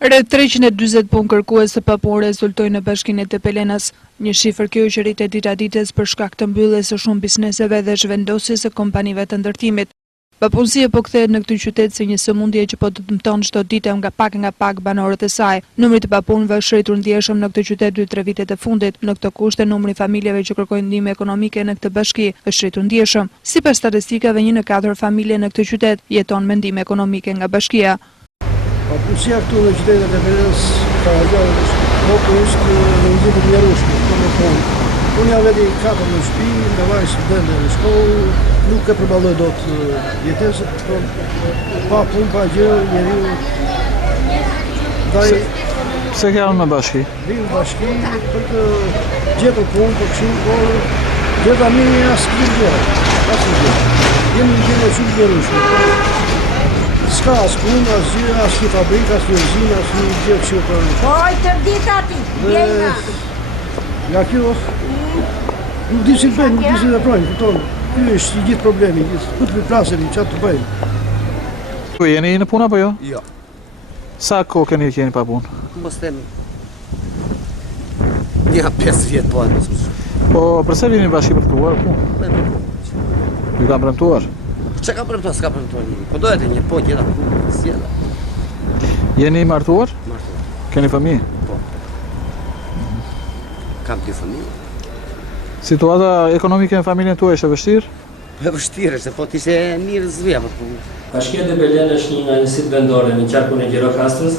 Rreth 340 punë kërkues të papunë rezultojnë në bashkinë e Tepelenas, një shifër kjo që rritet ditadites për shkak të mbylljes së shumë bizneseve dhe zhvendosjes së kompanive të ndërtimit. Papunësia po kthehet në këtë qytet si një sëmundje që po të dëmton çdo ditë nga pak banorët e saj. Numri të papunëve është rritur ndjeshëm në këtë qytet 2-3 vitet e fundit. Në këtë kushte numri familjeve që kërkojnë ndihmë ekonomike në këtë bashki është rritur ndjeshëm. Sipas statistikave, 1 në 4 familje në këtë qytet jeton me ndihmë ekonomike nga bashkia. Papunësia këtu në qytetin e Tepelenës ka gjallë është në një njerëzishme, unë jam vetë 4 në shtëpi, me vajzë dënë në shkollë, nuk e përballoj dot jetesën, pa punë, pa gjë, njeriu ndaj. Pse ke ardhur në bashki? Vim në bashki për të gjetur punë, për kështu, por gjeta mirë asnjë gjë. Jemi në gjendje shumë të rëndësishme. S'ka as punë, as gjë, as një fabrikë, as një uzinë, as një gjë kështu për. Po, të ditë aty, jena. Nga kjo, nuk di si bëjnë, nuk di si dhe projnë, këtonë. Kjo është i gjithë problemi, ku të përplasemi, qatë të bëjnë. Ku jeni në punë apo jo? Jo. Sa kohë keni që jeni pa punë? Mos them. Ja 5 vjet po atë. Po përse vini në bashki për të tuar punë? Ju ka premtuar? Çka ka premtuar, s'ka premtuar. Po dohet një po gjeta punë, sjella. Jeni martuar? Martuar. Keni familje? Po. Kam 2 familje. Situata ekonomike në familjen tuaj është e vështirë? E vështirë është, po t'ishe mirë zvija për punë. Bashkia e Tepelenë është një nga njësitë vendore në qarkun e Gjirokastrës,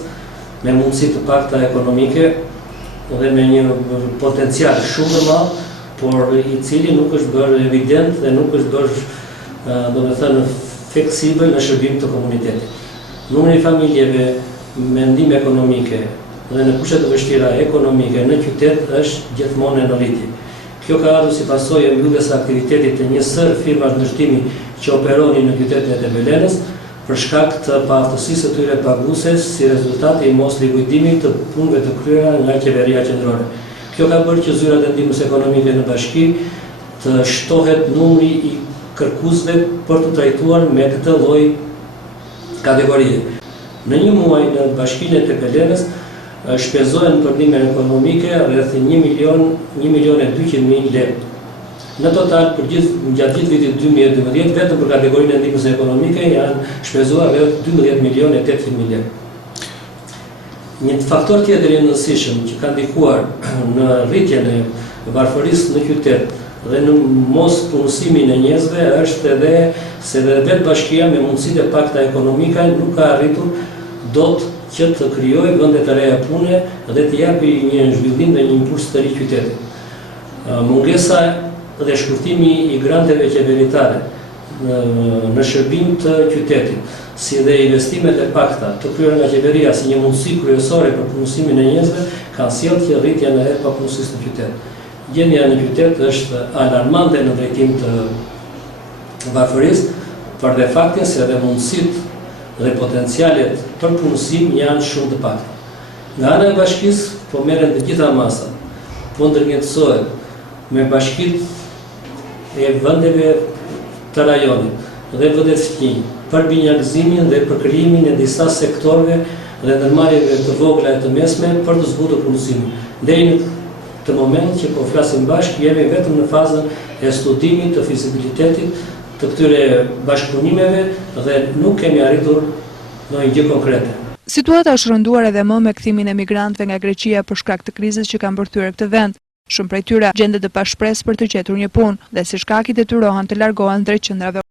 me mundësi të pakta ekonomike dhe me një potencial shumë të madh, por i cili nuk është bërë evident dhe nuk është bërë, domethënë, fleksibël në shërbim të komunitetit. Numri i familjeve me ndihmë ekonomike dhe në kushte të vështira ekonomike në qytet është gjithmonë në rritje. Kjo ka ardhur si pasojë e mbylljes së aktivitetit të një sër firmash ndërtimi që operonin në qytetin e Tepelenës për shkak të paaftësisë së tyre paguese si rezultat i mos likvidimit të punëve të kryera nga qeveria qendrore. Kjo ka bërë që zyrat e ndihmës ekonomike në bashki të shtohet numri i kërkuesve për të trajtuar me këtë lloj kategorie. Në një muaj në bashkinë e Tepelenës shpenzohen për ndihmë ekonomike rreth 1.200.000 lekë. Në total, gjatë gjithë vitit 2012, vetëm për kategorinë e ndihmës ekonomike janë shpenzuar rreth 12.800.000 lekë. Një faktor tjetër i rëndësishëm që ka ndikuar në rritjen e varfërisë në qytet dhe në mos punësimin e njerëzve është edhe se vetë bashkia me mundësitë e pakta ekonomike nuk ka arritur dot që të krijojë vende të reja pune dhe të japi një zhvillim dhe një impuls të ri qytetit. Mungesa dhe shkurtimi i granteve qeveritare në shërbim të qytetit, si dhe investimet e pakta të kryera nga qeveria si një mundësi kryesore për punësimin e njerëzve, kanë sjellë që rritjen e papunësisë në qytet. Gjendja në qytet është alarmante në drejtim të varfërisë, për dhe faktin se edhe mundësitë dhe potencialet për punësim janë shumë të pakta. Nga ana e bashkisë po merren të gjitha masat, po ndërmjetësohet me bashkitë e vendeve të rajonit dhe vendet fqinj për binjakëzimin dhe për krijimin e disa sektorëve dhe ndërmarrjeve të vogla e të mesme për të zbutur punësimin. Deri në këtë moment që po flasim bashkë, jemi vetëm në fazën e studimit të fizibilitetit të këtyre bashkëpunimeve dhe nuk kemi arritur ndonjë gjë konkrete. Situata është rënduar edhe më me kthimin e migrantëve nga Greqia për shkak të krizës që ka mbërthyer këtë vend. Shumë prej tyre gjendet të pashpresë për të gjetur një punë dhe si shkak i detyrohen të largohen drejt qendrave